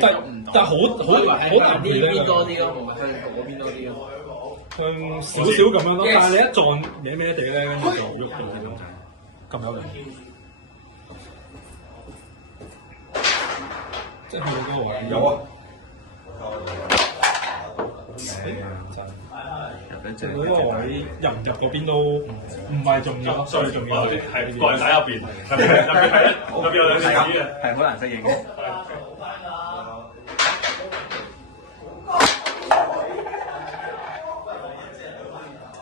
但係好難呢邊多啲咯，唔係向嗰邊多啲咯。向少少咁樣咯，但係你一撞歪歪地咧，跟住就喐到啲咁滯，咁有力。即係去到嗰個位有啊。嗰個位入唔入嗰邊都唔係重要，最重要係個人打入邊，入邊有兩隻魚嘅，係好難適應嘅。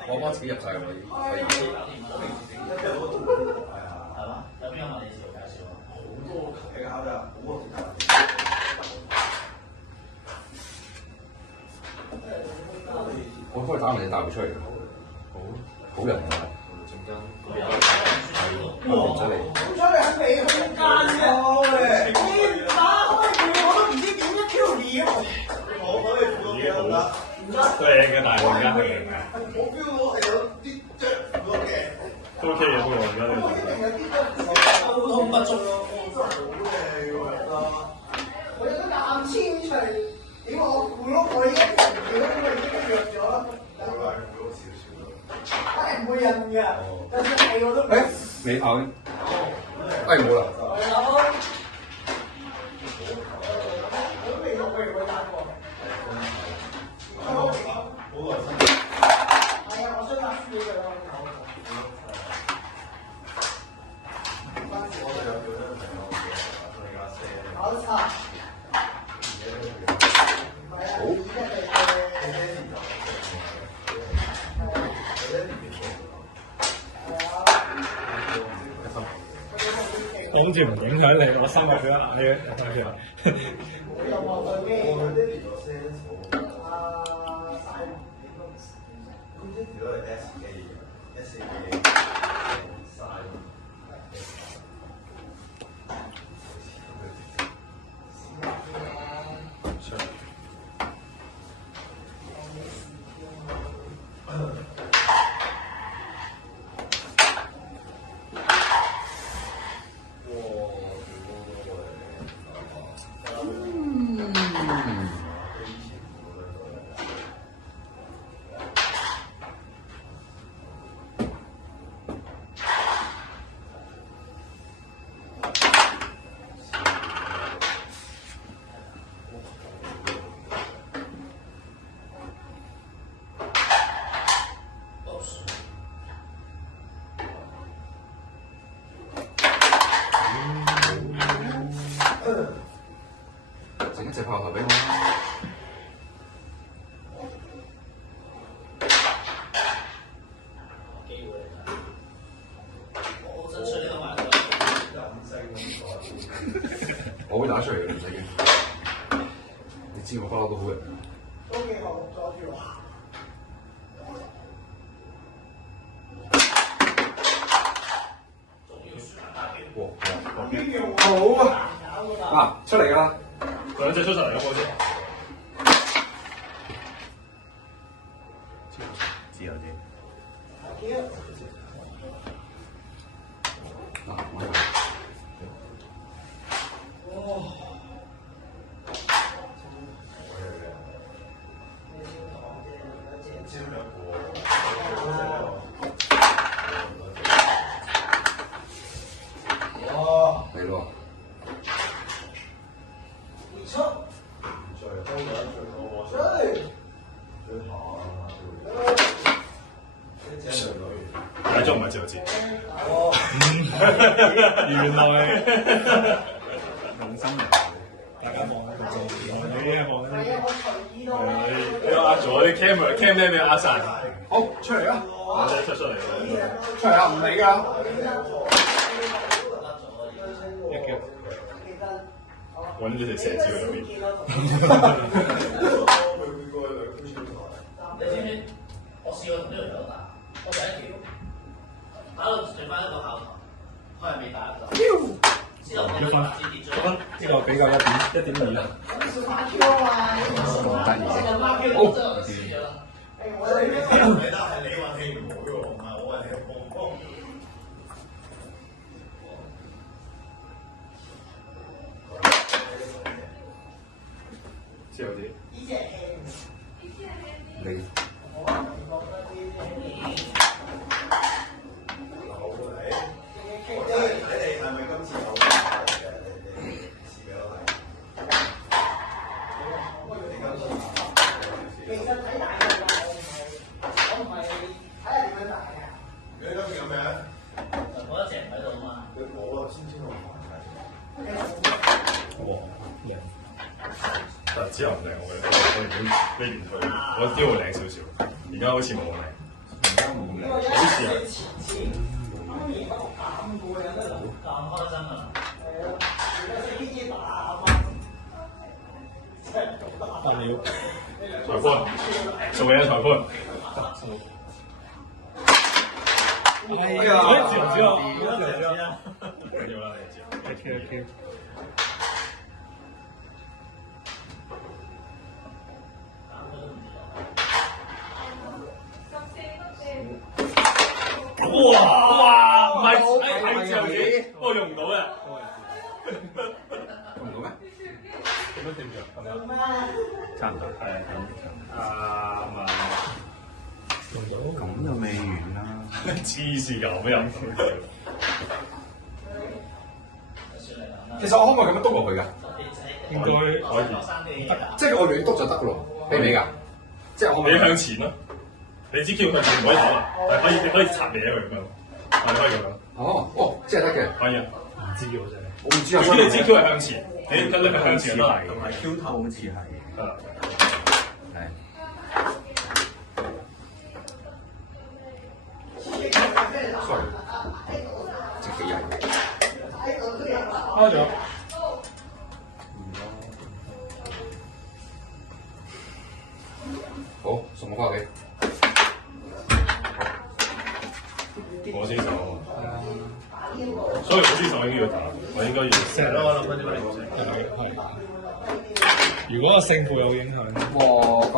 我幫自己入晒可以。係嘛？有邊個問你自我介紹啊？好多企搞㗎，好多時間。我幫你打埋你帶佢出嚟㗎。好人啊！陣間嗰邊係出嚟。出嚟喺你空間嘅，你打開佢我都唔知點一條料。我可以做到幾多得？靚嘅大玩家係咪？我 feel 到係有啲着咗嘅。都 OK 嘅，不過而家呢個溝通不足咯，真係好靚喎，覺得。我有得硬黐出嚟，點我攰咯？我已經弱咗。我係唔會印㗎，就算係我都。你跑？冇啦。我都未用，我未打過。係啊，我想打輸嘅啦。好差。我好似唔影響你，我三個佢一嗌嘅，睇下。整一隻炮頭俾我。我會打出嚟嘅，唔使驚。你知我不嬲都好人。都幾好，阻住我。好啊！出嚟㗎啦！兩隻出嚟咁好似。知有啲。嚟咯！睇咗唔係自由字。原來用心嚟，大家望下佢做，望呢你壓咗啲 camera 咩俾壓晒。好，出嚟啊！出嚟。出嚟啊！唔理㗎。揾咗條蛇蕉入邊。你知唔知？我試過同呢條友打，我第一條打到剩翻一個考台，佢係未打到。之後我打字跌咗。呢個比較1.2啦。小馬 Q 啊！得意嘅。好，真係輸咗啦。我哋呢啲人睇得係你運氣唔好喎，唔係我運氣好。知有啲。你但之後唔靚，我覺得我原本呢邊佢，我啲會靚少少，而家好似冇靚，而家冇靚，好似係。裁判，做嘢裁判。哎呀我知唔知啊？唔緊要啦，你知。OK。哇！唔係係自由子，不過用唔到嘅。用唔到咩？點樣點樣？咁樣差唔多，係啊嘛，用到。咁就未完啦。黐線㗎，咩人？其實我可唔可以咁樣篤落去㗎？應該可以。即係我亂篤就得㗎咯，俾唔俾㗎？即係我可唔可以你向前咯，你支 Q 向前唔可以走啊，係可以，你可以插嘢佢咁樣，係可以咁樣。哦，即係得嘅。可以啊。唔知嘅我真係。我唔知啊。總之你支 Q 係向前，你跟得佢向前都係。同埋 Q 頭好似係。係。sorry， 直幾人？開咗。好，送我翻屋企。我先手，所以我啲手應該要打，我應該要成咯，我諗緊啲嚟係。如果個勝負有影響，我個。